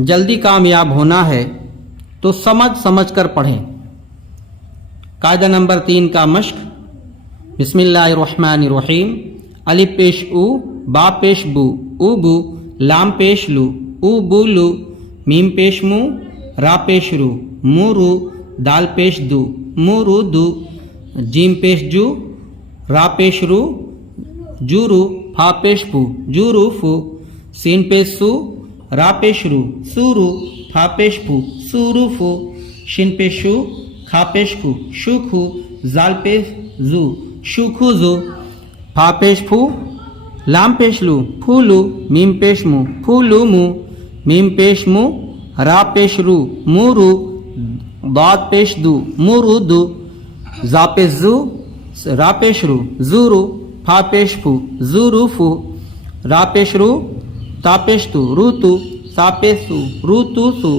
जल्दी कामयाब होना है तो समझ समझ कर पढ़ें। कायदा नंबर 3 का मश्क। बिस्मिल्लाहिर्रहमानिर्रहीम। अलिफ पेश उ, बा पेश बु, उबु, लाम पेश लु, उबुलु, मीम पेश मु, रा पेश रु, मुरु, दाल पेश दु, मुरुदु, जीम पेश जु, रा पेश रु, जुरु, फा पेश फु, जुरुफु, सीन पेश सु, रा पेश रु, सुरु, फा पेश फु, सुरुफु, शिन पेश शु, खा पेश खु, शुखु, जाल पेश जु, शुखुजु, फा पेश फु, लाम पेश लु, फूलु, मीम पेश मु, फूलुमु, मीम पेश मु, रा पेश रु, मुरु, दाद पेश दु, मुरुदु, जा पेश जु, रा पेश रु, जुरु, फा पेश फु, जुरुफु, रा पेश रु, ता पेश तु, रुतु, सा पेश सु, रुतुसु।